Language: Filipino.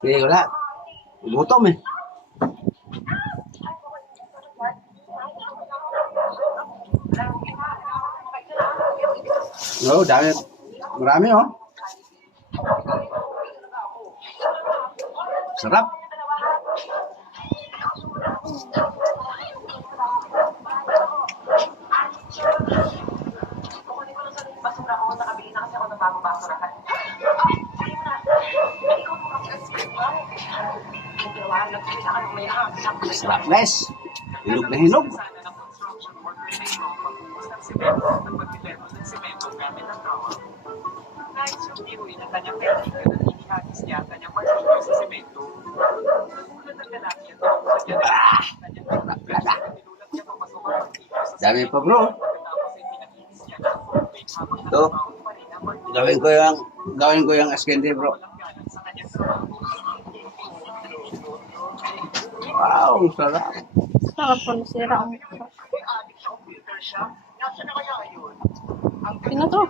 Sige, wala. Gutom eh. Oo, dami. Marami oh. Sarap. Sarap guys. Hinog na hinog. Ah, dami pa bro. Ito. Gawin ko yung askente bro. Wow, sarap. Sarap po nasira ang mukha. Sino to?